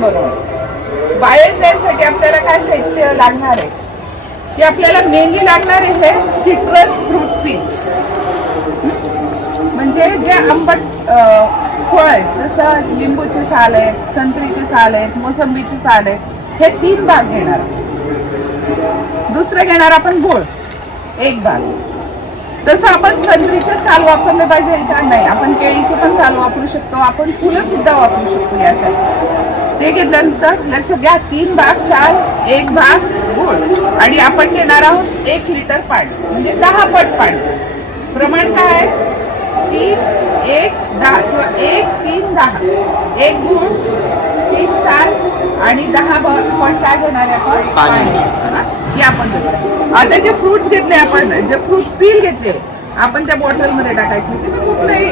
बरोबर बनवणं जाण्यासाठी आपल्याला काय साहित्य लागणार आहे? की आपल्याला मेनली लागणार आहे हे सिट्रस फ्रूट पीक म्हणजे जे आंबट फळ आहेत जसं लिंबूचे साल आहेत संत्रीचे साल आहेत मोसंबीचे साल आहेत हे तीन भाग घेणार. दुसरं घेणार आपण गोळ एक भाग. तसं आपण संत्रीचे साल वापरले पाहिजे का? नाही. आपण केळीचे पण साल वापरू शकतो. आपण फुलं सुद्धा वापरू शकतो यासाठी. ते घेतल्यानंतर लक्षात घ्या तीन भाग साल एक भाग गोळ. आणि आपण घेणार आहोत एक लिटर पाणी म्हणजे दहा पट पाणी. प्रमाण काय आहे? तीन एक दहा किंवा एक तीन दहा. एक गुळ तीन साल आणि दहा पण काय घेणार आहे आपण? पाणी. हा? आपण घेतो आता जे फ्रुट्स घेतले आपण जे फ्रूट पील घेतले आपण त्या बॉटलमध्ये टाकायचे. कुठलंही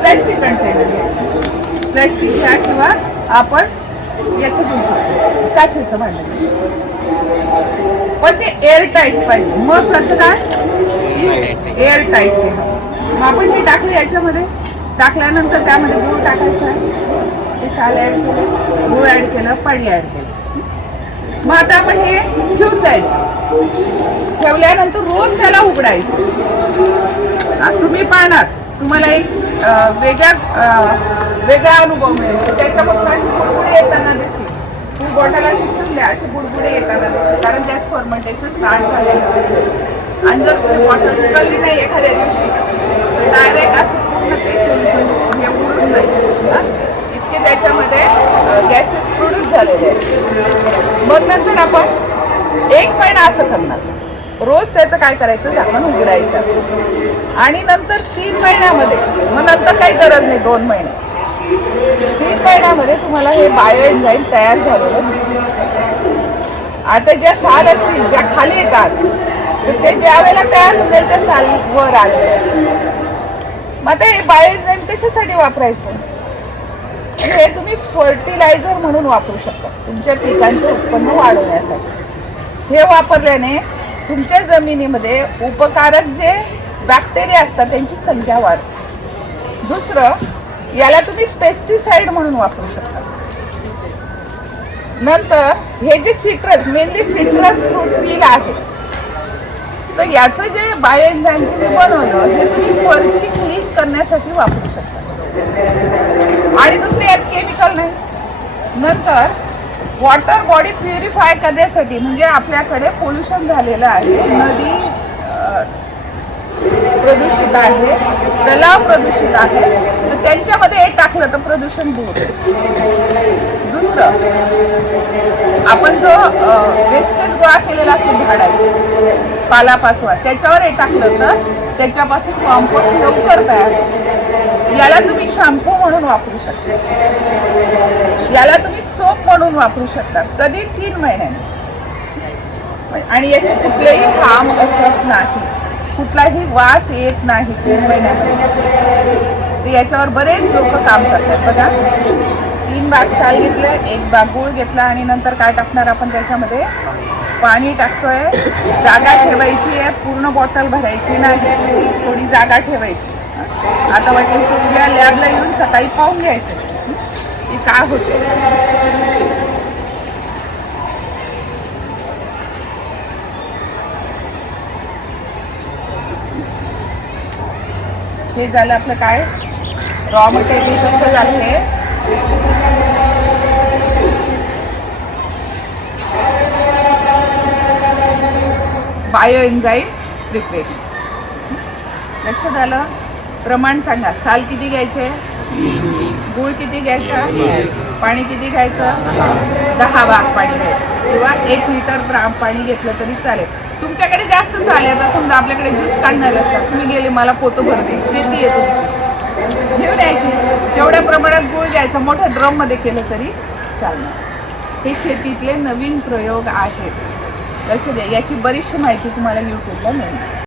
प्लॅस्टिक कंटेनर घ्यायचं. प्लॅस्टिक घ्या किंवा आपण याचं घेऊ शकतो. काचेचं भांडण पण ते एअर टाईट पाहिजे. महत्वाचं काय? एअर टाईट ते मग आपण हे टाकले याच्यामध्ये. टाकल्यानंतर त्यामध्ये गूळ टाकायचं आहे. हे साल ॲड केलं. गूळ ॲड केलं पाणी ॲड केलं. मग आता आपण हे ठेवून द्यायचं. ठेवल्यानंतर रोज त्याला उघडायचं. तुम्ही पाहणार. तुम्हाला एक वेगळ्या वेगळा अनुभव मिळेल. त्याच्यामधून अशी बुडबुडी येताना दिसते. तुम्ही बॉटल अशी फुटल्या अशी बुडबुडी येताना दिसते. कारण त्यात फर्मेंटेशन स्टार्ट झालेलं असते. आणि जर तुम्ही बॉटल उघडली नाही एखाद्या दिवशी तर डायरेक्ट असं पूर्ण ते सोल्युशन हे उडून जाईल. इतके त्याच्यामध्ये गॅसेस प्रोड्यूस झालेले आहेत. मग नंतर आपण एक महिना असं करणार. रोज त्याचं काय करायचं झाकण उघडायचं. आणि नंतर तीन महिन्यामध्ये मग नंतर काही गरज नाही दोन महिने. तीन महिन्यामध्ये तुम्हाला हे बायो एन्झाईम तयार झालेलं आता ज्या साल असतील ज्या खाली येतात तर ते ज्या वेळेला तयार होतील त्या साल वर आले. मग आता हे बायो एन्झाईम कशासाठी वापरायचं? हे तुम्ही फर्टिलायझर म्हणून वापरू शकता तुमच्या पिकांचं उत्पन्न वाढवण्यासाठी. हे वापरल्याने तुमच्या जमिनीमध्ये उपकारक जे बॅक्टेरिया असतात त्यांची संख्या वाढते. दुसरं याला तुम्ही पेस्टिसाइड म्हणून वापरू शकता. नंतर हे जे citrus mainly citrus fruit peel आहे तर याचं जे बायोएन्झाईम तुम्ही बनवलं हे तुम्ही फरची क्लीन करण्यासाठी वापरू शकता. आणि दुसरे यात केमिकल नाही. नंतर वॉटर बॉडी प्युरिफाय करण्यासाठी म्हणजे आपल्याकडे पोल्युशन झालेलं आहे नदी प्रदूषित आहे तलाव प्रदूषित आहे तर त्यांच्यामध्ये हे टाकलं तर प्रदूषण दूर. दुसरं आपण जो वेस्टेज गोळा केलेला असतो झाडाचा पालापाचवा त्याच्यावर हे टाकलं तर त्याच्यापासून कॉम्पोस्ट लवकर तयार याला तुम्ही शॅम्पू म्हणून वापरू शकता. याला तुम्ही सोप म्हणून वापरू शकतात. कधी? तीन महिन्याने. आणि याचे कुठलेही हाम असत नाही. कुठलाही वास येत नाही तीन महिन्यामध्ये. तर याच्यावर बरेच लोक काम करतात. बघा तीन बाग साल घेतलं एक बाग गूळ घेतला आणि नंतर काय टाकणार आपण त्याच्यामध्ये? पाणी टाकतोय. जागा ठेवायची आहे पूर्ण बॉटल भरायची नाही. थोडी जागा ठेवायची. आता वाटतं उद्या लॅबला येऊन सकाळी पाहून घ्यायचं. की काय होतं हे झालं आपलं काय? रॉ मटेरियल कसं झालं हे बायो एन्झाईम प्रिपरेशन लक्षात आलं? प्रमाण सांगा. साल किती घ्यायचे? गूळ किती घ्यायचा? पाणी किती घ्यायचं? दहा भाग पाणी घ्यायचं. किंवा एक लिटर पाणी घेतलं तरी चालेल. तुमच्याकडे जास्त झाले आता समजा आपल्याकडे ज्यूस काढणार असतात. तुम्ही गेले मला पोतं भर दे. शेती आहे तुमची. घेऊन द्यायची. तेवढ्या प्रमाणात गूळ घ्यायचा मोठ्या ड्रममध्ये केलं तरी चालणार. हे शेतीतले नवीन प्रयोग आहेत. लक्ष द्या. याची बरीचशी माहिती तुम्हाला यूट्यूबला मिळणार.